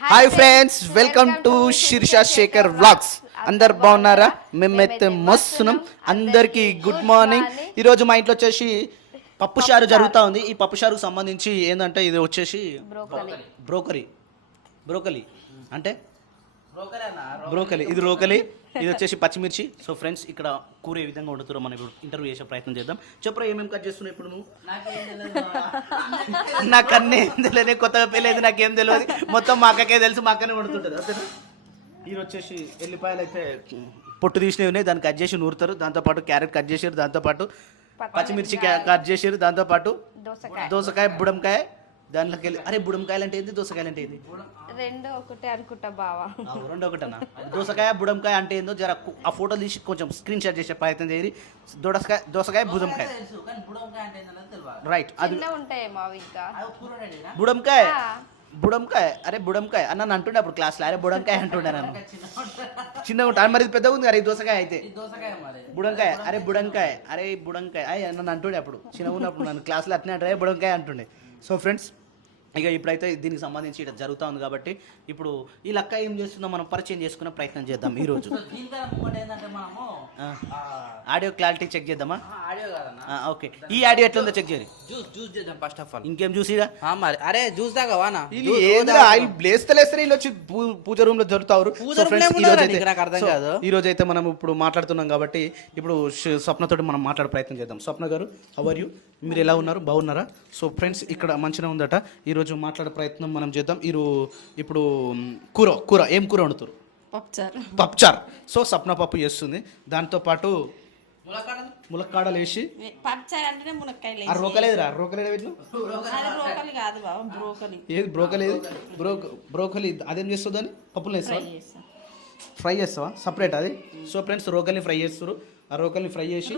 Hi friends, welcome to Sirisha Sekhar vlogs. అందరు బాగున్నారా? మేమైతే మస్తున్నాం. అందరికీ గుడ్ మార్నింగ్. ఈరోజు మా ఇంట్లో వచ్చేసి పప్పు చారు జరుగుతూ ఉంది. ఈ పప్పు చారుకు సంబంధించి ఏంటంటే ఇది వచ్చేసి బ్రోకలీ అంటే బ్రోకలీ, ఇది రోకలి, ఇది వచ్చేసి పచ్చిమిర్చి. సో ఫ్రెండ్స్, ఇక్కడ కూర ఏ విధంగా వండుతారో మనం ఇప్పుడు ఇంటర్వ్యూ చేసే ప్రయత్నం చేద్దాం. చెప్పరా ఏమేమి కట్ చేస్తున్నావు ఇప్పుడు నువ్వు? నాకు అన్నీ ఏం తెలియదు, కొత్తగా పెళ్ళేది, నాకేం తెలియదు. మొత్తం మా అక్కకే తెలుసు, మా అక్కనే వండుతుంటుంది అంతేనా. ఇది వచ్చేసి ఎల్లిపాయలు అయితే పొట్టు తీసినవి ఉన్నాయి, దాన్ని కట్ చేసి నూరుతారు. దాంతోపాటు క్యారెట్ కట్ చేసారు, దాంతోపాటు పచ్చిమిర్చి కట్ చేసారు, దాంతోపాటు దోసకాయ బుడంకాయ దాంట్లోకి వెళ్ళి. అరే బుడంకాయలు అంటే ఏంది, దోసకాయలు అంటే ఏంది? రెండు ఒకటే అనుకుంటా బావా. రెండు ఒకటేనా? దోసకాయ బుడంకాయ అంటే ఏందో జర ఆ ఫోటో తీసి కొంచెం స్క్రీన్ షాట్ చేసే ప్రయత్నం చేయి. దోసకాయ బుడంకాయ రైట్. అది బుడంకాయ అరే బుడంకాయ అన్న అంటుండే అప్పుడు క్లాస్లో. అరే బుడంకాయ అంటుండే నన్ను. చిన్నగా ఉంటా మరి పెద్దగా ఉంది. అరే దోసకాయ అయితే బుడంకాయ, అరే బుడంకాయ, అరే బుడంకాయ అయ్యి నన్ను అంటుండే అప్పుడు. చిన్నగా ఉన్నప్పుడు నన్ను క్లాస్లో అట్నే అంటారు, బుడంకాయ అంటుండే. సో ఫ్రెండ్స్, ఇక ఇప్పుడైతే దీనికి సంబంధించి ఇట్లా జరుగుతూ ఉంది కాబట్టి ఇప్పుడు ఈ లక్క ఏం చేస్తుందో మనం పరిచయం చేసుకునే ప్రయత్నం చేద్దాం ఈరోజు. ఆడియో క్లారిటీ చెక్ చేద్దామా? ఓకే, ఈ ఆడియో ఎట్లుందో చెక్ చేయాలి. జ్యూస్ చేద్దాం ఫస్ట్ ఆఫ్ ఆల్. ఇంకేం చూసిగా మరి అరే జ్యూస్ దాకావానా? లేస్తలేస్తే వీళ్ళు వచ్చి పూజ రూమ్ లో జరుగుతారు. ఈ రోజు అయితే మనం ఇప్పుడు మాట్లాడుతున్నాం కాబట్టి ఇప్పుడు స్వప్నతోటి మనం మాట్లాడే ప్రయత్నం చేద్దాం. స్వప్న గారు, హౌ ఆర్ యూ? మీరు ఎలా ఉన్నారు? బాగున్నారా? సో ఫ్రెండ్స్, ఇక్కడ మంచిగా ఉందట. ఈరోజు మాట్లాడే ప్రయత్నం మనం చేద్దాం. ఇప్పుడు కూర ఏం కూర వండుతారు? పప్చార్. సో సప్న పప్పు చేస్తుంది. దాంతోపాటు ములక్కాడలు వేసి రోకలేదురా, ఏది బ్రోకలి అదేం చేస్తుంది అని పప్పులు వేస్తావా? ఫ్రై చేస్తావా సపరేట్ అది? సో ఫ్రెండ్స్, రోకల్ని ఫ్రై చేస్తారు. ఆ రోకల్ని ఫ్రై చేసి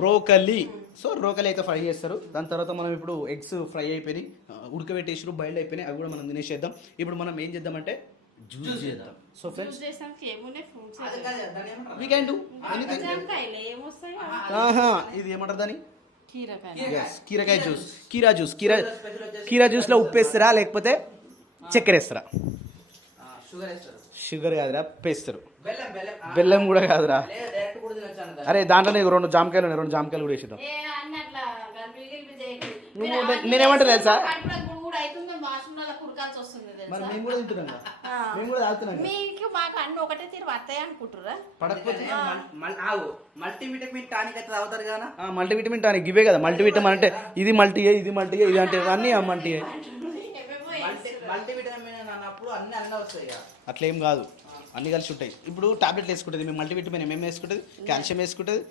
బ్రోకలీ. సో రోకలి అయితే ఫ్రై చేస్తారు. దాని తర్వాత మనం ఇప్పుడు ఎగ్స్ ఫ్రై అయిపోయినాయి, ఉడకబెట్టేసారు, బాయిల్డ్ అయిపోయినాయి, అవి కూడా మనం తినేసేద్దాం. ఇప్పుడు మనం ఏం చేద్దామంటే జ్యూస్ చేద్దాం. So friends, we can do anything. ఇది ఏమంటారు దాన్ని? కీరకాయ జ్యూస్, కీరా జ్యూస్లో ఉప్పు వేస్తారా లేకపోతే చక్కెర వేస్తారా? షుగర్ కాదురా, పేస్తారు. బెల్లం కూడా కాదురా. అరే దాంట్లోనే రెండు జామకాయలు ఉన్నాయి, రెండు జామకాయలు కూడా వేసేద్దాం. నేనేమంటా తెలుసా, మరి మేము కూడా తింటున్నాం, మేము కూడా తాగుతున్నాం. మీకు మాకు అన్ని ఒకటే తీరు వస్తాయి అనుకుంటురా? పడకపోతే మల్టీవిటమిన్ టానిక్ అయితే తాగుతారు కదా. మల్టీవిటమిన్ టానిక్ ఇవే కదా. మల్టీవిటమిన్ అంటే ఇది మల్టీ, ఇది అంటే అన్నీ మల్టీ. మల్టీవిటమిన్ అన్నప్పుడు అన్ని వస్తాయి. అట్లా ఏం కాదు, అన్ని కలిసి ఉంటాయి. ఇప్పుడు టాబ్లెట్లు వేసుకుంటుంది, మేము మల్టీవిటమిన్ ఏమేమి వేసుకుంటుంది, కాల్షియం వేసుకుంటుంది,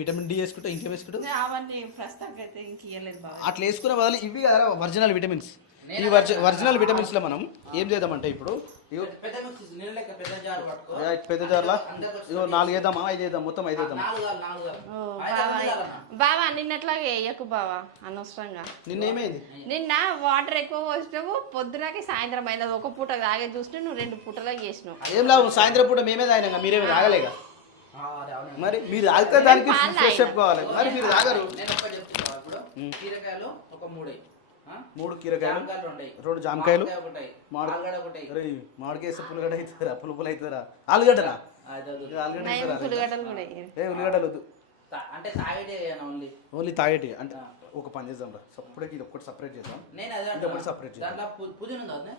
విటమిన్ డి వేసుకుంటుంది, ఇంకేం వేసుకుంటుంది. అట్లా వేసుకునే బదులు ఇవి కదా ఒరిజినల్ విటమిన్స్. ఈ ఒరిజినల్ విటమిన్స్ లో మనం ఏం చేద్దామంటే ఇప్పుడు పెద్ద జార్లా 4 వేద్దామా, 5 వేద్దాం, మొత్తం 5 వేద్దాం. బావా నిన్నట్లాగే వేయకు బావా, అనవసరంగా. నిన్నేమైంది? నిన్న వాటర్ ఎక్కువ పోసినావు, పొద్దునకి సాయంత్రం అయినది. ఒక పూట తాగే చూస్తే నువ్వు 2 పూటలకు చేసినావు. ఏం లాభం, సాయంత్రం పూట మేమే తాగినాక మీరేమి తాగలేగా. మరి మీరు తాగితే దానికి ఫ్రెష్ చెప్పుకోవాలి. మరి మీరు తాగరు. కీరకాయలు ఒక 3 కీరకాయలు, 2 జామకాయలు, మామిడికాయ వేస్తే పులిగడ్డ అవుతారా, పులుపులు అవుతారా, ఆలుగడ్డరా? ఉల్లిగడ్డలు వద్దు, ఓన్లీ తాగేటి. అంటే ఒక పని చేద్దాం రా, సపరేట్ ఇది ఒకటి సపరేట్ చేద్దాం, ఒకటి సపరేట్ చేద్దాం.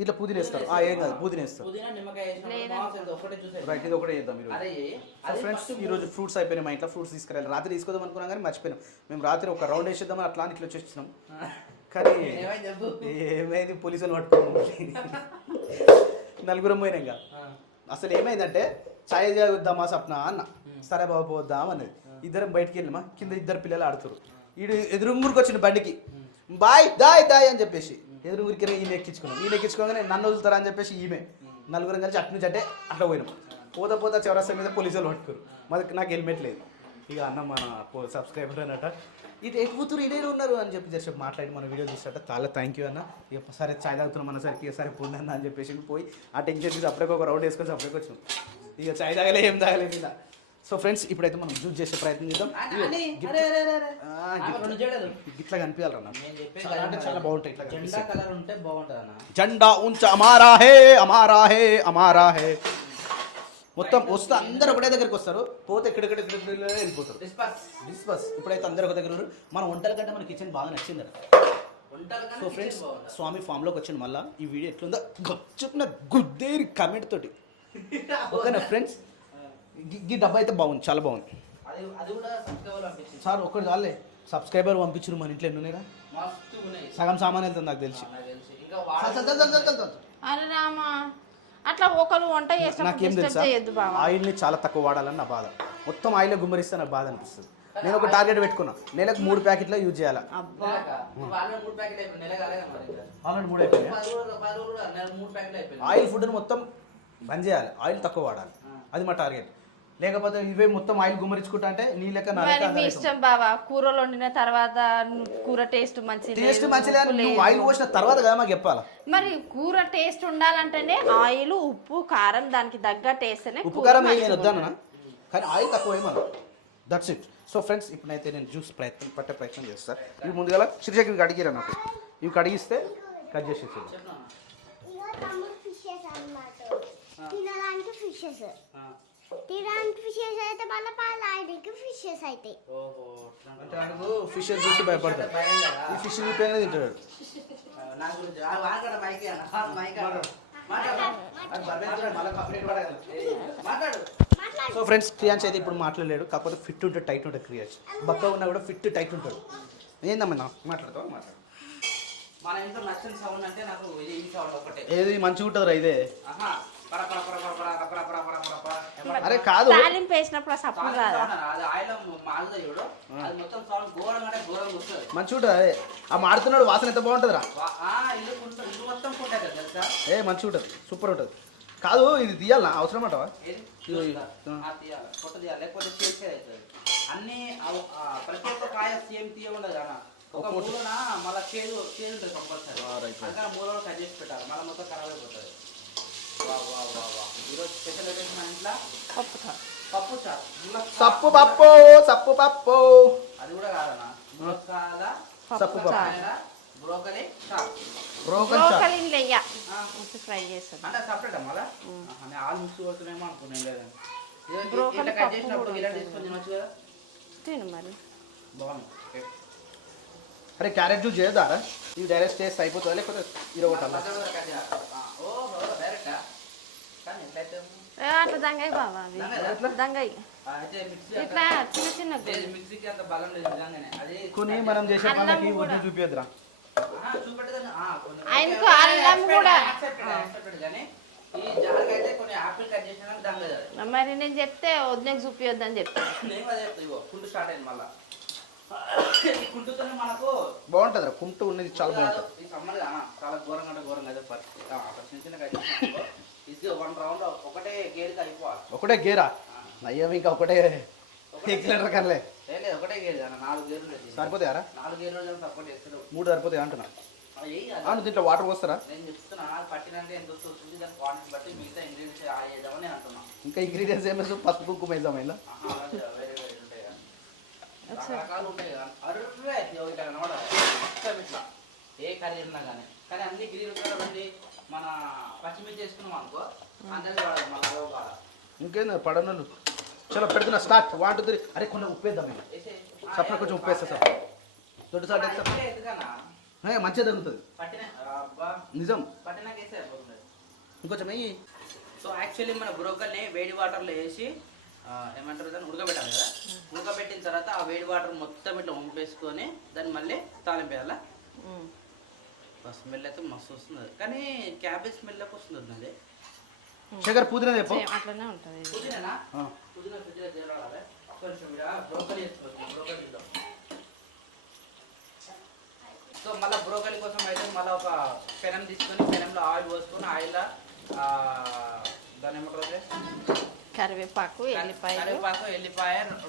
ఇట్లా పుదీనా వేస్తారు. ఏం కాదు, పుదీనా వేస్తారు. రైట్, ఇది ఒకటే చేద్దాం ఈరోజు. ఫ్రెండ్స్, ఈరోజు ఫ్రూట్స్ అయిపోయినాయి మా ఇంట్లో. ఫ్రూట్స్ తీసుకురాలి, రాత్రి తీసుకుందాం అనుకున్నాం కానీ మర్చిపోయినాం. మేము రాత్రి ఒక రౌండ్ వేసేద్దామని అట్లా ఇట్లా వచ్చేసినాం. కానీ ఏమైంది, పోలీసులు పట్టుకోండి, నలుగురం పోయినాం. ఇంకా అసలు ఏమైందంటే ఛాయ్ తాగుద్దామా సప్న అన్న. సరే బాబు పోద్దాం అన్నది. ఇద్దరం బయటికి వెళ్ళిమా, కింద 2 పిల్లలు ఆడుతారు. వీడు ఎదురుంగురికి వచ్చిన బండికి బాయ్ దాయ్ అని చెప్పేసి ఎదురుగురికి ఈయన ఎక్కించుకోగానే నన్ను వదులుతారా అని చెప్పేసి ఈమె నలుగురం కలిసి అటు నుంచి అంటే అట్లా పోయినాం. పోతా చౌరస్తా మీద పోలీసులు పట్టుకోరు. మరి నాకు హెల్మెట్ లేదు. ఇక అన్న మన సబ్స్క్రైబర్ అనట, ఇది ఎక్కుతురు ఇదే ఉన్నారు అని చెప్పి జస్ట్ మాట్లాడి మన వీడియో చూసాట. చాలా థ్యాంక్ యూ అన్న. ఇక సరే ఛాయ్ తాగుతున్నాం అన్నసరికి సరే పోండి అని చెప్పేసి పోయి ఆ టెన్షన్ తీసి అప్పటికి ఒక రౌండ్ వేసుకొని అప్పటికి వచ్చాం. ఇక ఛాయ్ తాగలే, ఏం తాగలేదు. ఇలా సో ఫ్రెండ్స్ ఇప్పుడైతే మనం జ్యూస్ చేసే ప్రయత్నం చేద్దాం ఇట్లా కనిపించాలరా నేను చెప్పేది చాలా అంటే చాలా బాగుంటాయి ఇట్లా జెండా కనిపిస్తాయి. కలర్ ఉంటే బాగుంటుంది అన్న. జెండా ఉంచ అమారా హే అమారా హే అమారా హే మొత్తం వస్తే అందరు ఒకటే దగ్గరికి వస్తారు, పోతే ఎక్కడెక్కడ వెళ్ళిపోతారు. డిస్పస్ ఇప్పుడైతే అందరు ఒక దగ్గర ఉన్నారు. మన వంటల కంటే మన కిచెన్ బాగా నచ్చిందట. సో ఫ్రెండ్స్ స్వామి ఫామ్లోకి వచ్చింది. మళ్ళీ ఈ వీడియో ఎట్లుందో చెప్పిన గుద్దేరి కమెంట్ తోటి ఓకేనా ఫ్రెండ్స్. ఈ డబ్బా అయితే బాగుంది, చాలా బాగుంది సార్. ఒక్కటి చాలే సబ్స్క్రైబర్ పంపించారు మన ఇంట్లో ఎన్నున్నాయిరా, సగం సామాన్ వెళ్తుంది నాకు తెలిసి. అరే రామా అట్లా ఒకరు వంట నాకేం తెలుసా, ఆయిల్ని చాలా తక్కువ వాడాలని నా బాధ. మొత్తం ఆయిల్ గుమ్మరిస్తే నాకు బాధ అనిపిస్తుంది. నేను ఒక టార్గెట్ పెట్టుకున్నా, నెలకు 3 ప్యాకెట్లు యూజ్ చేయాలి. ఆల్రెడీ 3 అయిపోయాయి. ఆయిల్ ఫుడ్ని మొత్తం బంద్ చేయాలి, ఆయిల్ తక్కువ వాడాలి, అది మా టార్గెట్. లేకపోతే ఇవే మొత్తం ఆయిల్ గుమ్మరించుకుంటా అంటే నీ లెక్క నా లెక్క మీ ఇష్టం బావా. కూరలు వండిన తర్వాత కూర టేస్ట్ మంచిది, టేస్ట్ మంచిగా ఆయిల్ పోసిన తర్వాత కదా మాకు చెప్పాలా. మరి కూర టేస్ట్ ఉండాలంటేనే ఆయిల్, ఉప్పు, కారం దానికి తగ్గట్టు వేస్తేనే. ఉప్పు కారం నేను వద్దాను కానీ ఆయిల్ తక్కువ వేయమన్నా, దట్స్ ఇట్. సో ఫ్రెండ్స్ ఇప్పుడైతే నేను జ్యూస్ పట్టే ప్రయత్నం చేస్తాను. ఇవి ముందుగా శ్రీశేఖర్ కడిగిరా నాకు, ఇవి కడిగిస్తే కట్ చేసేసి. తినడానికి ఫిషెస్ అయితే మళ్ళీ పాలాయడానికి ఫిషెస్ అవుతాయి. అంటే నాకు ఫిషెస్ చూసి భయపడతాడు, ఈ ఫిష్ చూపేనే తింటాడు. సో ఫ్రెండ్స్ క్రియాన్స్ అయితే ఇప్పుడు మాట్లాడలేడు, కాకపోతే ఫిట్ ఉంటుంది, టైట్ ఉంటుంది. క్రియాన్స్ బక్క ఉన్నా కూడా ఫిట్ టైట్ ఉంటాడు. ఏందమ్మా మాట్లాడతావా? మాట్లాడు. మన ఇంట్లో నచ్చిన సౌండ్ అంటే నాకు ఈ సౌండ్ ఒకటే. ఏది మంచిగా ఉంటుందిరా ఇదే. అరే కాదు తాలింపు వేసినప్పుడు సప్పు కాదా, అది ఆయిల్ మాగుతా చూడు, అది మొత్తం సౌండ్ ఘోరంగా అంటే ఘోరంగా వస్తుంది. మంచిగా ఉంటుంది అదే. ఆ మాడుతున్నాడు వాసన ఎంత బాగుంటుందిరా. ఇల్లు మొత్తం కుంటాయి కదా తెలుసా. మంచిగా ఉంటుంది, సూపర్ ఉంటుంది. కాదు ఇది తీయాలనా, అవసరం అంటావా? తీయాలి, పొట్ట తీయాలి, లేకపోతే చేసే అవుతుంది. అన్ని ప్రతి ఒక్క కాయ సేమ్ తీయఉండదు కదా. ఒక మూలన మళ్ళీ చేదు ఉంటుంది కంపల్సరీ, అందుకని మూలలో కట్ చేసి పెట్టాలి, మళ్ళీ మొత్తం ఖరాబ్ అయిపోతుంది. ఈరోజు స్పెషల్ ఏంటంటే మన ఇంట్లో పప్పు చారు. సప్పు పప్పు సప్పు పప్పు అది కూడా కాదన్నా, ములక్కాడ సప్పు పప్పు, బ్రోకలీ చారు. బ్రోకలీ ఫ్రై చేస్తాను అంటే సపరేట్ మళ్ళీ ఆలు మిక్స్ అవుతున్నాయేమో అనుకున్నాను. లేదండి బ్రోకలీ కట్ చేసినప్పుడు ఇలా తీసుకొని తినొచ్చు కదా. తిను మరి బాగుంది. అరే క్యారెట్ జ్యూస్ చేయదారా, ఇవి డైరెక్ట్ చేస్తే అయిపోతుంది లేకపోతే ఇరగొట్టాలి. అట్లా దంగాయి బావా, దంగాయి ఇట్లా చిన్న చిన్న మిక్సీకి అంత బలం లేదు నిజంగానే. అది కొన్ని మనం చేసే పనులకి వద్దు చూపిద్దురా. ఆయనకు అల్లం కూడా. ఈ జార్కి అయితే కొన్ని ఆపిల్ కట్ చేసినా దంగదు. మరి నేను చెప్తే వదిలేకి చూపియొద్దని చెప్తాను. నేను అదే చెప్తా, ఇగో కుంటు స్టార్ట్ అయింది మళ్ళా. ఈ కుంటుతోనే మనకు బాగుంటుంది రా, కుంటు ఉన్నది చాలా బాగుంటుంది. ఈ సమ్మర్ చాలా ఘోరంగా అంటే ఘోరంగా అదే చిన్న చిన్న కట్ చేసిన ఇది 1 రౌండ్ ఒకటే గేర్కి అయిపోవాలి. ఒకటే గేరా అయ్యో, ఇంకా ఒకటే ఎక్కిలేటర్ కనలే. లేదు ఒకటే గేర్ అన్న, 4 గేర్లు సరిపోతాయారా? 4 గేర్లు సపోర్ట్ చేస్తారు. 3 సరిపోతాయి అంటున్నా. దీంట్లో వాటర్ పోస్తారా? నేను చెప్తున్నా పట్టినంటే ఎంత వస్తుంది, దాని క్వాంటిటీ బట్టి మిగతా ఇంగ్రీడియంట్స్ యాడ్ చేద్దామని అంటున్నా. ఇంకా ఇంగ్రీడియంట్స్ ఏమేసి పసుపు కుంకుమ వేద్దాం ఇలా వేరే వేరే ఉంటాయి కదా, రకరకాలు ఉంటాయి కదా. అరువే ఇట్లా కనబడ మొత్తం ఇట్లా ఏ కర్రీ ఉన్నా కానీ అన్ని గ్రీన్ కలర్ మన పచ్చిమిర్చి చేసుకున్నాం అనుకో అందరికీ వాడాలి మళ్ళీ అదో బాధ. ఇంకేంది పడనలు. చలో పెడుతున్నా స్టార్ట్ 1 2 3. అరే కొంచెం ఉప్పు వేద్దాం ఇలా, సపరేట్ కొంచెం ఉప్పు వేస్తా సార్. దొడ్డు సార్ మంచిగా తగ్గుతుంది నిజం. ఇంకొంచెం వెయ్యి. సో యాక్చువల్లీ మన బ్రోకల్ని వేడి వాటర్లో వేసి ఏమంటారు దాన్ని ఉడకబెట్టాలి కదా. ఉడకబెట్టిన తర్వాత ఆ వేడి వాటర్ మొత్తం ఇట్లా వంపేసుకొని దాన్ని మళ్ళీ తాలింపు వేయాలా. స్మెల్ అయితే మస్తు వస్తుంది, కానీ క్యాబేజ్ స్మెల్లోకి వస్తుంది. అది శేఖర్ పుదీనా చెప్పు. అట్లనే ఉంటుంది. పుదీనా పుదీనా ఫ్రిడ్జ్లో చేయాలి. కొంచెం బ్రోకలీ వేసుకోవచ్చు బ్రోకలీలో. సో మళ్ళీ బ్రోకలీ కోసం అయితే మళ్ళీ ఒక పెనం తీసుకొని పెనంలో ఆయిల్ పోసుకొని ఆయిల్లో దాని ఏమంటారు కరివేపాకు, ఎల్లిపాయ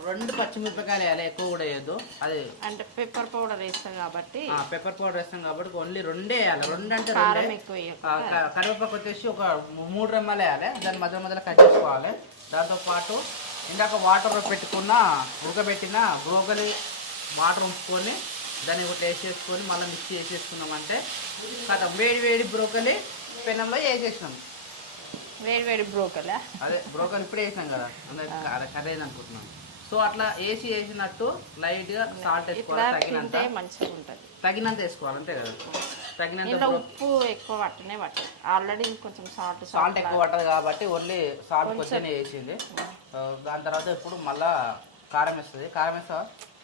2 పచ్చిమిరపకాయలు వేయాలి, ఎక్కువ కూడా వేయద్దు. అది అంటే పెప్పర్ పౌడర్ వేస్తాం కాబట్టి, పెప్పర్ పౌడర్ వేస్తాం కాబట్టి ఓన్లీ 2 వేయాలి. 2 అంటే కారం ఎక్కువ. కరివేపాకు వచ్చేసి ఒక 3 రెమ్మలు వేయాలి. దాని మధ్య మధ్యలో కట్ చేసుకోవాలి. దాంతో పాటు ఇందాక వాటర్ పెట్టుకున్న ఉడకబెట్టిన బ్రోకలి వాటర్ ఉంచుకొని దాన్ని ఒకటి వేసేసుకొని మళ్ళీ మిక్స్ చేసేసుకున్నామంటే కదా వేడి వేడి బ్రోకలి పెనంలో వేసేసినాం. వేడి బ్రోకలా అదే బ్రోకలి ఇప్పుడే వేసినాం కదా అదే కర్రీ అనుకుంటున్నాం. సో అట్లా వేసినట్టు లైట్గా సాల్ట్ వేసుకోవాలి తగినంత. మంచిగా ఉంటుంది. తగినంత వేసుకోవాలి అంతే కదా. తగినంత ఇంట్లో ఉప్పు ఎక్కువ పట్టనే పట్టదు. ఆల్రెడీ కొంచెం సాల్ట్ ఎక్కువ పట్టదు కాబట్టి ఓన్లీ సాల్ట్ కొంచెం వేసింది. దాని తర్వాత ఇప్పుడు మళ్ళా కారం వేస్తుంది. కారం వేస్తావా?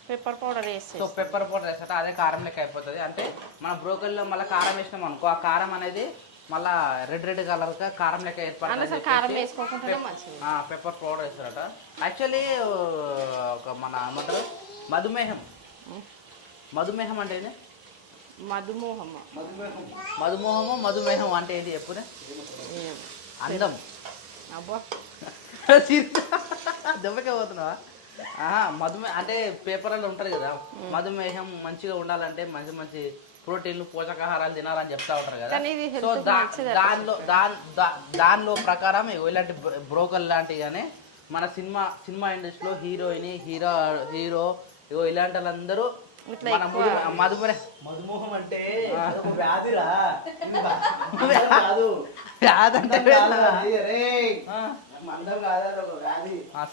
పెప్పర్ పౌడర్ వేస్తే. సో పెప్పర్ పౌడర్ వేస్తే అదే కారం లెక్క అయిపోతుంది. అంటే మన బ్రోకల్లో మళ్ళీ కారం వేసినాం అనుకో ఆ కారం అనేది మళ్ళా రెడ్ కలర్గా కారం లెక్క ఏర్పడుతుంది. కారం వేసుకోకుండా మంచిది. Pepper powder వేస్తారట. యాక్చువల్లీ ఒక మన ఏమంటారు మధుమేహం అంటే ఏంది? మధుమేహం అంటే ఏంటి ఎప్పుడు? అందం. అబ్బా దెబ్బకే పోతున్నావా? మధుమేహం అంటే పేపర్లో ఉంటుంది కదా, మధుమేహం మంచిగా ఉండాలంటే మంచి మంచి ప్రోటీన్లు పోషకాహారాలు తినాలని చెప్తా ఉంటారు కదా. సో దానిలో ప్రకారం ఇలాంటి బ్రోకల్ లాంటివి కానీ మన సినిమా ఇండస్ట్రీలో హీరోయిన్ హీరో ఇలాంటి వాళ్ళందరూ మధుమోహం అంటే వ్యాధిరా.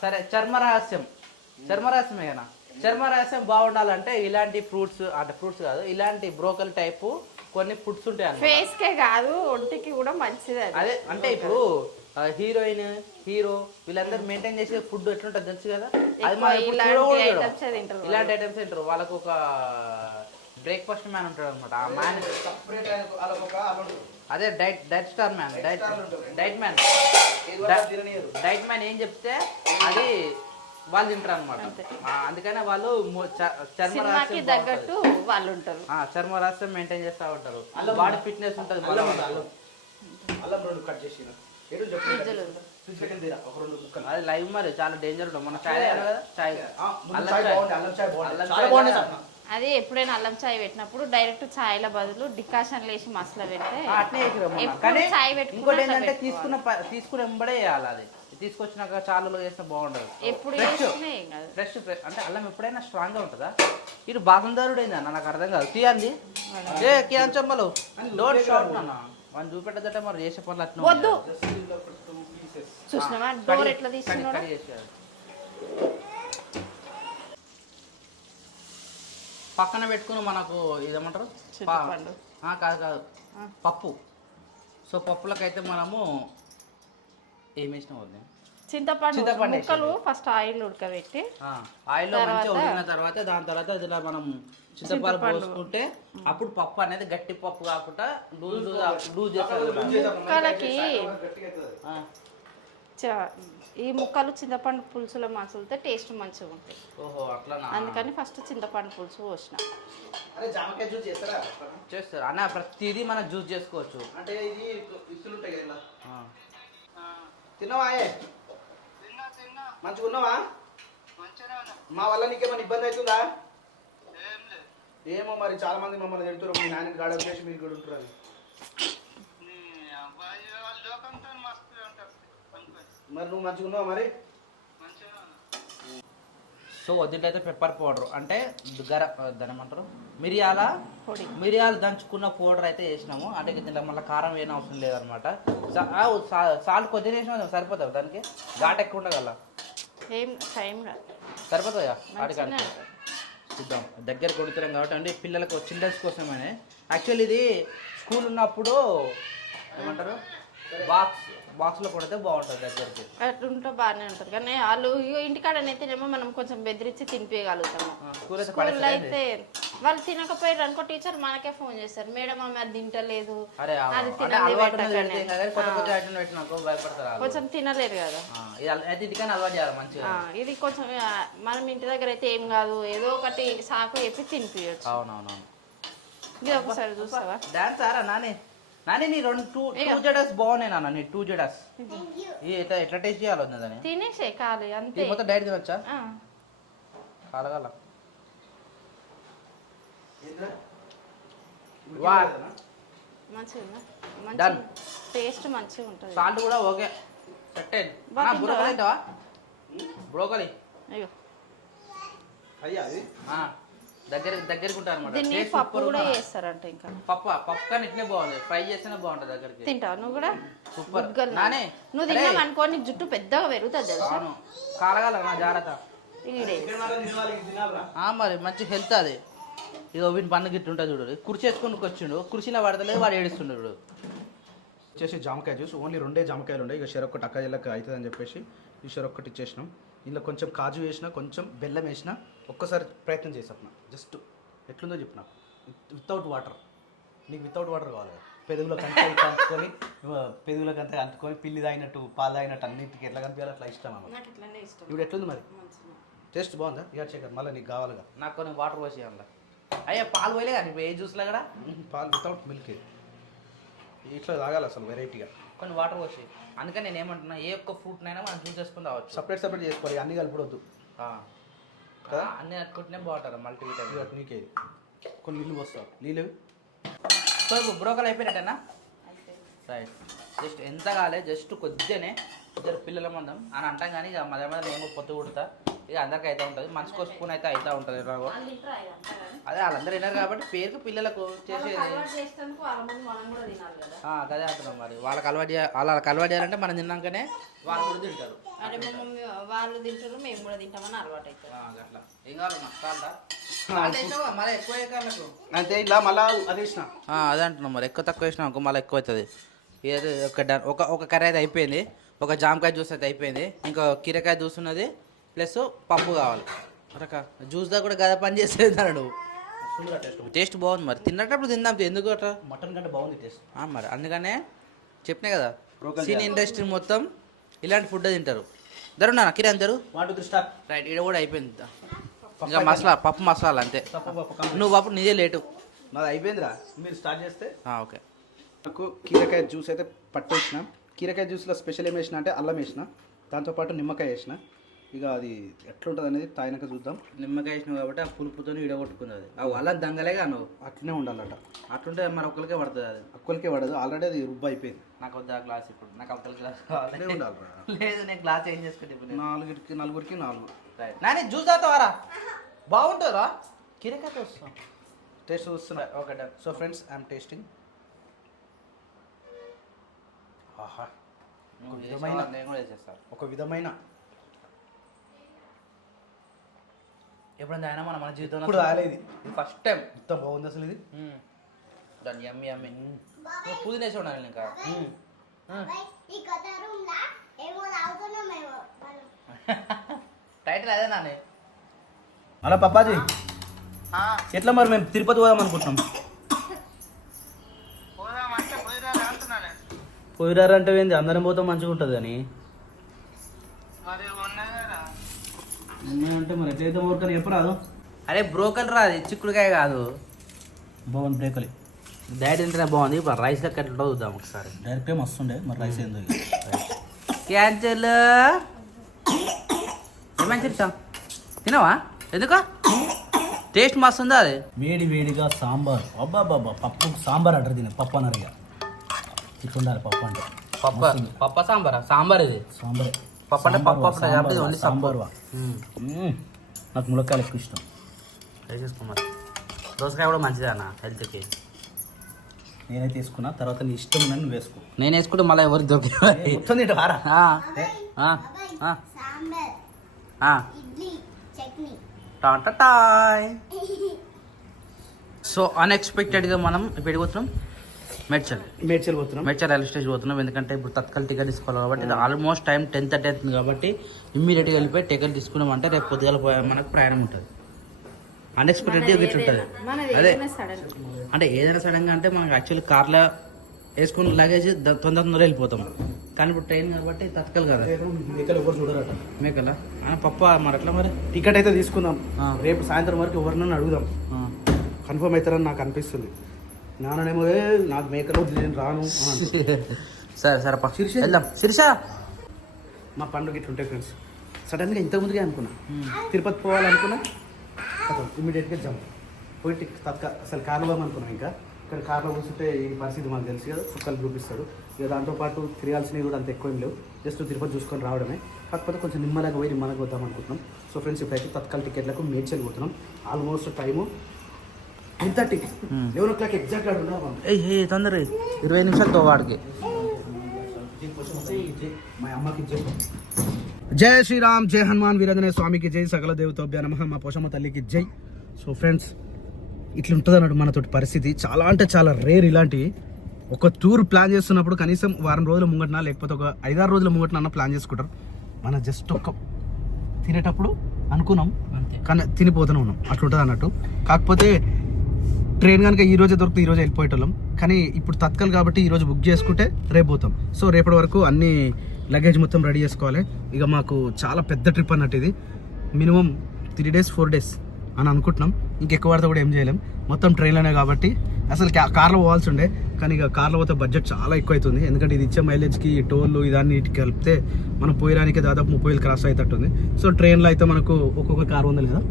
సరే చర్మరహస్యమే కదా. చర్మరహస్యం బాగుండాలంటే ఇలాంటి ఫ్రూట్స్ అంటే ఫ్రూట్స్ కాదు, ఇలాంటి బ్రోకల్ టైపు కొన్ని ఫుడ్స్ ఉంటాయి అన్నమాట. ఫేస్ కే కాదు ఒంటికి కూడా మంచిది. అదే అంటే ఇప్పుడు హీరోయిన్ హీరో వీళ్ళందరూ మెయింటైన్ చేసే ఫుడ్ ఎట్లుంటుంది తెలుసు కదా. అది మనం ఇలాంటి ఐటమ్స్ తింటారు. వాళ్ళకు ఒక బ్రేక్ఫాస్ట్ మ్యాన్ ఉంటాడు అనమాట. ఆ మ్యాన్ అదే diet star man diet man ఏం చెప్తే అది వాళ్ళు తింటారు అనమాట. అందుకనే వాళ్ళు చర్మరాస్యం మెయింటైన్ చేస్తూ ఉంటారు. బాడీ ఫిట్నెస్ ఉంటుంది. అది లైవ్ మరి చాలా డేంజర్ ఉంటుంది. మన చాయ్ అది ఎప్పుడైనా అల్లం చాయ్ పెట్టినప్పుడు డైరెక్ట్ చాయ్ల బదులు డికాషన్ వేసి మసాలా పెడితే చాయ్ ఇంకోటి ఏంటంటే తీసుకుని వెంబడే వేయాలి. అది తీసుకొచ్చినాక చాలులో చేస్తే బాగుండదు. ఎప్పుడు ఫ్రెష్ అంటే అల్లం ఎప్పుడైనా స్ట్రాంగ్ గా ఉంటుందా? ఇది బాగుందారుడు ఏంది అన్న నాకు అర్థం కాదు. తీయండి ఏ కియాన్ చెమ్మలు డోంట్ షాట్ అన్న వాళ్ళు చూపెట్టదట మరి చేసే పనులు అట్లా చూసినావా డోర్ ఎట్లా తీసుకున్నాడు. పక్కన పెట్టుకుని మనకు ఇదేమంటారు కాదు పప్పు. సో పప్పులకైతే మనము ఏం వేసినాం వద్దు చింతపండు ముక్కలు ఫస్ట్ ఆయిల్ ఉడకబెట్టి ఆయిల్లో మంచిగా ఉడికిన తర్వాత దాని తర్వాత ఇలా మనం చింతపండు పోసుకుంటే అప్పుడు పప్పు అనేది గట్టి పప్పు కాకుండా లూజ్ చేస్తారు. ముక్కలకి ఈ ముక్కలు చింతపండు పులుసులో మసులితే టేస్ట్ మంచిగా ఉంటాయి. ఓహో అట్లా. అందుకని ఫస్ట్ చింతపండు పులుసు పోసిన. చేస్తారు అన్న ప్రతిదీ మనం జ్యూస్ చేసుకోవచ్చు. అంటే ఇది ఇస్తులు ఉంటాయి కదా. తిన్నావా? మంచిగా ఉన్నావా? మా వల్ల నీకేమైనా ఇబ్బంది అవుతుందా? ఏమో మరి చాలా మంది మమ్మల్ని తిడుతున్నారు. మీ నాయన గాడ చేసి మీరు కూడా ఉంటారు. మరి నువ్వు మంచిగా ఉన్నావా మరి? సో దీంట్లో అయితే పెప్పర్ పౌడర్ అంటే దాని ఏమంటారు మిరియాలు దంచుకున్న పౌడర్ అయితే వేసినాము. అంటే దీంట్లో మళ్ళీ కారం ఏం అవసరం లేదనమాట. సాల్ట్ కొద్దిగా వేసినా సరిపోతావు. దానికి ఘాట్ ఎక్కువ ఉండగల సరిపోతాయా? ఆడికాడి చూద్దాం దగ్గర కొడుతున్నాం కాబట్టి. అంటే పిల్లలకు చిల్డ్రన్స్ కోసమనే. యాక్చువల్లీ ఇది స్కూల్ ఉన్నప్పుడు ఏమంటారు బాక్స్లో కొడితే బాగుంటుంది. దగ్గరికి అట్లుంటే బాగానే ఉంటుంది. కానీ వాళ్ళు ఇంటికాడనైతేనేమో మనం కొంచెం బెదిరించి తినిపించగలుగుతాము. స్కూల్ అయితే వాళ్ళు తినకపోయారు అనుకో టీచర్ మనకే ఫోన్ చేస్తారు, మేడం ఆమె అది తింటలేదు అది తినాలి కొంచెం తినలేరు కదా. ఇది కొంచెం మనం ఇంటి దగ్గర అయితే ఏం కాదు, ఏదో ఒకటి సాకు చెప్పి తినిపించచ్చు. అవునవునవును. ఇది ఒకసారి చూస్తావా? డాన్స్ ఆరా నాని నీ టూ జడాస్ బాగున్నాయి నాన్న. నీ 2 జడాస్ ఎట్లా టేస్ట్ చేయాలి దాన్ని? తినేసే కాదు అంతే. మొత్తం డైరెక్ట్ తినొచ్చా? కాలగల టేస్ట్ మంచిగా ఉంటుంది. సాల్ట్ కూడా ఓకే. పెట్టేది బుర్రకలు తింటావా? బ్రోకలి అయ్యో అయ్యా అది దగ్గరికి ఉంటారు అనమాట. దీన్ని పప్పు కూడా చేస్తారంట. ఇంకా పప్పు కానీ ఇట్లే బాగుంది, ఫ్రై చేస్తేనే బాగుంటుంది దగ్గరికి. తింటావు నువ్వు కూడా? సూపర్ గుడ్గలు నానే. నువ్వు తిన్నావు అనుకో నీకు జుట్టు పెద్దగా పెరుగుతుంది తెలుసా? అవును కాలగాల నా జాగ్రత్త. ఈడే మరి మంచి హెల్త్ అది. ఇక వీని పన్ను గిట్టు ఉంటుంది చూడు, కుర్చీ వేసుకుని వచ్చిండు, కుర్చీలో పడతలేదు, వాడు ఏడుస్తుండు. వచ్చేసి జామకాయ జ్యూస్. ఓన్లీ 2 జామకాయలు ఉండే, ఇక షెరొక్కటి అక్క జిల్లకి అవుతుందని చెప్పేసి ఈ షెరొక్కటి ఇచ్చేసినాం. ఇందులో కొంచెం కాజు వేసిన, కొంచెం బెల్లం వేసిన. ఒక్కసారి ప్రయత్నం చేసాం జస్ట్ ఎట్లుందో చెప్పిన, వితౌట్ వాటర్. నీకు వితౌట్ వాటర్ కావాలి, పెరుగులో కంటే అంటుకొని, పెరుగులో కంటే అంటుకొని పిల్లి తాగినట్టు పాలు తాగినట్టు అన్నింటికి ఎట్లా కనిపించాలి అట్లా ఇష్టం అన్నమాట. నాకు ఇట్లానే ఇష్టం. ఇప్పుడు ఎట్లుంది మరి? టేస్ట్ బాగుందా? ఇక చక్కెర మళ్ళీ నీకు కావాలిగా. నాకు కొన్ని వాటర్ పోసి అందులో. అయ్యా పాలు పోయలే కానీ ఏ జ్యూస్లో కూడా పాలు వితౌట్ మిల్క్ ఇట్లా తాగాలి అసలు వెరైటీగా. కొన్ని వాటర్ పోసి. అందుకని నేను ఏమంటున్నా, ఏ ఒక్క ఫ్రూట్నైనా మనం జ్యూస్ చేసుకుని తావచ్చు. సపరేట్ చేసుకోవాలి, అన్ని కలిపడవద్దు. అన్నీ కట్టుకుంటేనే బాగుంటారు మల్టీవిటమిన్. నీకే కొన్ని నీళ్ళు పోస్తావు, నీళ్ళు. సో ఇప్పుడు బ్రోకల్ అయిపోయినట్టేనా? రైట్. జస్ట్ ఎంత కాలే, జస్ట్ కొద్దిగానే ఇద్దరు పిల్లల మందం అని అంటాం కానీ ఇక మధ్య మధ్య నేను పొత్తు కుడతా. ఇక అందరికీ అయితే ఉంటుంది, మనసుకు స్పూన్ అయితే అవుతూ ఉంటుంది. ఎలాగో అదే వాళ్ళందరూ విన్నారు కాబట్టి పేరుకి పిల్లలకు చేసేది అదే అంటున్నాం. మరి వాళ్ళకి అలవాటు చేయాలంటే మనం తిన్నాకనే వాళ్ళు కూడా తింటారు. అరే మా మమ్మీ వాళ్ళు తింటారు, మేము కూడా తింటామని అలవాటు అవుతుంది. అట్లా ఏం కావాలి మళ్ళీ ఎక్కువ కాళ్ళకు అంతే ఇలా మళ్ళీ అది వేసిన. అదే అంటున్నాం. మరి ఎక్కువ తక్కువ వేసినా అనుకో మళ్ళీ ఎక్కువ అవుతుంది. ఏది ఒక కర్రీ అయితే అయిపోయింది, ఒక జామకాయ జ్యూస్ అయితే అయిపోయింది, ఇంకా కీరకాయ జ్యూస్ ఉన్నది, ప్లస్ పప్పు కావాలి. అరక జ్యూస్ దా కూడా గద పని చేసేది నువ్వు. టేస్ట్ బాగుంది. మరి తిన్నప్పుడు తిందాం, ఎందుకు అట్లా? మటన్ కంటే బాగుంది టేస్ట్. మరి అందుకనే చెప్పినా కదా, సినీ ఇండస్ట్రీ మొత్తం ఇలాంటి ఫుడ్ తింటారు. జరున్నా కిరాన్ జరు. 1 2 3 స్టార్ట్. రైట్, ఇక్కడ కూడా అయిపోయింది. ఇంకా పప్పు మసాలా అంతే. నువ్వు అప్పుడు నీదే లేటు. నాది అయిపోయిందిరా, మీరు స్టార్ట్ చేస్తే. ఓకే. నాకు కీరకాయ జ్యూస్ అయితే పట్టేసిన. కీరకాయ జ్యూస్లో స్పెషల్ ఏం వేసిన అంటే అల్లం వేసిన, దాంతోపాటు నిమ్మకాయ వేసిన. ఇక అది ఎట్లుంటుంది అనేది తాగినాక చూద్దాం. నిమ్మకాయ వేసినావు కాబట్టి ఆ పులుపుతో విడగొట్టుకున్నది. ఆ వాళ్ళ దంగలేగా నువ్వు అట్లనే ఉండాలట. అట్లుంటే మన ఒక్కరికే పడుతుంది. అది అక్కలకే పడదు, ఆల్రెడీ అది రుబ్బు అయిపోయింది. నాకు వద్దా గ్లాస్ ఇప్పుడు, నాకు అవతల గ్లాస్ అట్లనే ఉండాలి. లేదు నేను గ్లాస్ చేంజ్ చేసుకుంటే ఇప్పుడు. నలుగురికి 4. రైట్ నాని జ్యూస్ తాగుతావారా? బాగుంటుందా? కీరకాయతో వస్తాం, టేస్ట్ చూస్తున్నా. Okay done. So friends, I'm tasting. ఆహా, నేను కూడా వేసేస్తాను. ఒక విధమైన ఎప్పుడైనా అయినా మన జీవితంలో ఇప్పుడు రాలేదు, ఫస్ట్ టైం. ఎంత బాగుంది అసలు ఇది. దాన్ని యమ్మి యమ్మి పుదీనా వేసి ఉండాలి ఇంకా. టైటిల్ అదే నాని. అలా పప్పాజీ ఎట్లా మరి? మేము తిరుపతి పోదాం అనుకుంటున్నాం. పోయిరారంటే ఏంది, అందరం పోతాం మంచిగా ఉంటుంది అని. అంటే మరి ఎట్లయితే ఊరికని చెప్పరాదు. అరే బ్రోకల్ రా, అది చిక్కుడుకాయ కాదు. బాగుంది బ్రేకలి. డైరెక్ట్ తింటేనే బాగుంది. ఇప్పుడు రైస్ లెక్క ఎట్లా చూద్దాం ఒకసారి. డైరెక్టే మస్తుండే, మరి రైస్ ఏందో. క్యాన్సల్. ఏమని చెప్తాం, తినవా? ఎందుకు? టేస్ట్ మస్తు ఉందా అది? వేడి వేడిగా సాంబార్. అబ్బాబాబా, పప్పు సాంబార్ అంటారు దీన్ని, పప్పు అన్నారు. ఇక ఇట్లుండాలి పప్పు అంటే. పప్ప సాంబారా? సాంబార్ ఇది. సాంబార్. పప్పు అంటే పప్పు ఓన్లీ సాంబార్. నాకు ములక్కాయలు ఎక్కువ ఇష్టం. వేసేసుకోమని. దోసకాయ కూడా మంచిదే అన్న హెల్త్కి. నేనే తీసుకున్నా, తర్వాత నీ ఇష్టం నన్ను వేసుకో. నేను వేసుకుంటే మళ్ళీ ఎవరికి దొరికి. సో అన్ఎక్స్పెక్టెడ్గా మనం ఇప్పుడు పోతున్నాం మేడ్చల్ పోతున్నాం. మేడ్చల్ రైల్వే స్టేషన్ పోతున్నాం. ఎందుకంటే ఇప్పుడు తత్కాల్ టికెట్ తీసుకోవాలి కాబట్టి ఇది ఆల్మోస్ట్ టైం 10:30 అవుతుంది కాబట్టి ఇమ్మీడియట్గా వెళ్ళిపోయి టికెట్ తీసుకున్నామంటే రేపు పొద్దుగాల మనకు ప్రయాణం ఉంటుంది. అన్ఎక్స్పెక్టెడ్గా ఇట్లా ఉంటుంది. అదే అంటే ఏదైనా సడన్గా అంటే మనకు యాక్చువల్లీ కార్లో వేసుకుని లగేజ్ తొందరగా వెళ్ళిపోతాం. కానీ ఇప్పుడు ట్రైన్ కాబట్టి తత్కాల్ కదా. మేకలు ఎవరు చూడరట. మేకలా పప్ప మరి అట్లా మరి టికెట్ అయితే తీసుకుందాం. రేపు సాయంత్రం వరకు ఎవరినన్నా అడుగుదాం, కన్ఫర్మ్ అవుతారని నాకు అనిపిస్తుంది. నానేమో నాకు మేకలు నేను రాను. సరే సరే వెళ్దాం. శిరీష మా పండుగ ఇట్లా ఉంటాయి ఫ్రెండ్స్. సడన్గా ఇంతకుముందుగా అనుకున్నా తిరుపతి పోవాలనుకున్నా, ఇమ్మీడియట్గా జంప్ పోయి అసలు కార్లో అనుకున్నాం. ఇంకా ఇక్కడ కార్లో కూర్చుంటే ఈ పరిస్థితి మాకు తెలుసు కదా, చుక్కలు చూపిస్తాడు. ఇక దాంతోపాటు తిరగాల్సినవి కూడా అంత ఎక్కువ ఏం లేవు, జస్ట్ తిరుపతి చూసుకొని రావడమే. కాకపోతే కొంచెం నిమ్మలాగా పోయి నిమ్మలాగా వద్దాం అనుకుంటున్నాం. సో ఫ్రెండ్స్ ఇప్పుడైతే తత్కాల్ టికెట్లకు మేడ్చల్ పోతున్నాం. ఆల్మోస్ట్ టైము 10:30, 11 o'clock ఎగ్జాక్ట్ అక్కడ ఉన్నాం. తొందర 20 నిమిషాలు వాడికి. మా అమ్మకి జై శ్రీరామ్, జై హనుమాన్ వీరాంజనేయ స్వామికి జై, సకల దేవతోభ్య నమః, మా పోషమ్మ తల్లికి జై. సో ఫ్రెండ్స్ ఇట్లుంటుంది అన్నట్టు మనతోటి పరిస్థితి. చాలా అంటే చాలా రేర్ ఇలాంటివి. ఒక టూర్ ప్లాన్ చేస్తున్నప్పుడు కనీసం వారం రోజుల ముంగటన లేకపోతే ఒక 5-6 రోజుల ముంగటన ప్లాన్ చేసుకుంటారు. మన జస్ట్ ఒక తినేటప్పుడు అనుకున్నాం కానీ తినిపోతూనే ఉన్నాం, అట్లుంటుంది అన్నట్టు. కాకపోతే ట్రైన్ కనుక ఈ రోజే దొరికితే ఈ రోజు వెళ్ళిపోయేటోళ్ళం. కానీ ఇప్పుడు తత్కాల్ కాబట్టి ఈ రోజు బుక్ చేసుకుంటే రేపు పోతాం. సో రేపటి వరకు అన్ని లగేజ్ మొత్తం రెడీ చేసుకోవాలి. ఇక మాకు చాలా పెద్ద ట్రిప్ అన్నట్టు ఇది. మినిమం 3 days 4 days అని అనుకుంటున్నాం. ఇంకెక్కువ పడితే కూడా ఏం చేయలేం, మొత్తం ట్రైన్లోనే కాబట్టి. అసలు కార్లో పోవాల్సి ఉండే, కానీ ఇక కార్లో పోతే బడ్జెట్ చాలా ఎక్కువ అవుతుంది. ఎందుకంటే ఇది ఇచ్చే మైలేజ్కి టోళ్ళు ఇదాన్ని ఇటు కలిపితే మనం పోయడానికి దాదాపు 30,000 క్రాస్ అవుతుంటుంది. సో ట్రైన్లో అయితే మనకు ఒక్కొక్కరికి 600 కదా,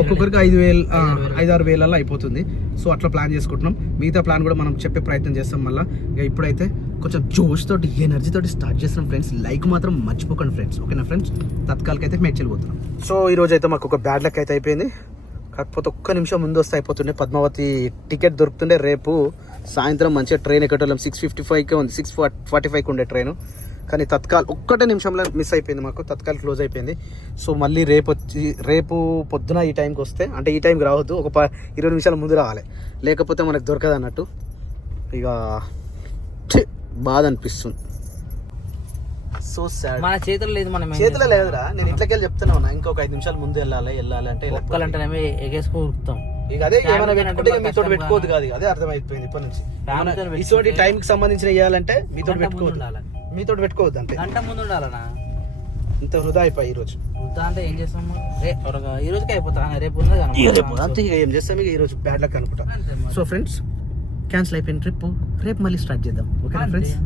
ఒక్కొక్కరికి 5,000-6 వేలల్లో అయిపోతుంది. సో అట్లా ప్లాన్ చేసుకుంటున్నాం. మిగతా ప్లాన్ కూడా మనం చెప్పే ప్రయత్నం చేస్తాం మళ్ళీ. ఇక ఇప్పుడైతే కొంచెం జోష్ తోటి ఎనర్జీ తోటి స్టార్ట్ చేస్తున్నాం ఫ్రెండ్స్. లైక్ మాత్రం మర్చిపోకండి ఫ్రెండ్స్, ఓకేనా ఫ్రెండ్స్? తత్కాలకి అయితే మేడ్చల్ పోతున్నాం. సో ఈరోజు అయితే మాకు ఒక బ్యాడ్ లక్ అయితే అయిపోయింది. కాకపోతే ఒక్క నిమిషం ముందు వస్తే అయిపోతుండే, పద్మావతి టికెట్ దొరుకుతుండే. రేపు సాయంత్రం మంచిగా ట్రైన్ ఎక్కటోళ్ళం. 6:55కే ఉంది, 6:45కి ఉండే ట్రైన్. కానీ తత్కాల్ ఒక్కటే నిమిషంలో మిస్ అయిపోయింది మాకు, తత్కాల్ క్లోజ్ అయిపోయింది. సో మళ్ళీ రేపు పొద్దున ఈ టైంకి వస్తే, అంటే ఈ టైంకి రావద్దు, ఒక 20 నిమిషాల ముందు రావాలి, లేకపోతే మనకు దొరకదు అన్నట్టు. ఇక బాధ అనిపిస్తుంది. So sad. మన చేతులు లేదు, మనం చేతిలో లేదురా. నేను ఇంట్లోకి వెళ్ళి చెప్తున్నా ఉన్నా, ఇంకొక 5 నిమిషాలు ముందు వెళ్ళాలి అంటే ఒక్కలంటేనే ఎగేసుకుంటాం. ఇక అదే ఏమైనా పెట్టుకుంటే మీతో పెట్టుకోవద్దు కాదు, అదే అర్థమైపోయింది ఇప్పటి నుంచి. ఇటువంటి టైంకి సంబంధించిన వేయాలంటే మీతో పెట్టుకోవద్దు, మీతో పెట్టుకోవద్దు. అంటే గంట ముందు ఉండాలనా? ఇంత వృధా అయిపోయి ఈ రోజు. వృధా అంటే ఏం చేస్తాము, ఈ రోజుకి అయిపోతా, రేపు ఉంది అంతే. ఇక ఏం చేస్తాం, ఇక ఈ రోజు బ్యాడ్ లక్ అనుకుంటా. సో ఫ్రెండ్స్ క్యాన్సిల్ అయిపోయిన ట్రిప్, రేపు మళ్ళీ స్టార్ట్ చేద్దాం, ఓకేనా ఫ్రెండ్స్?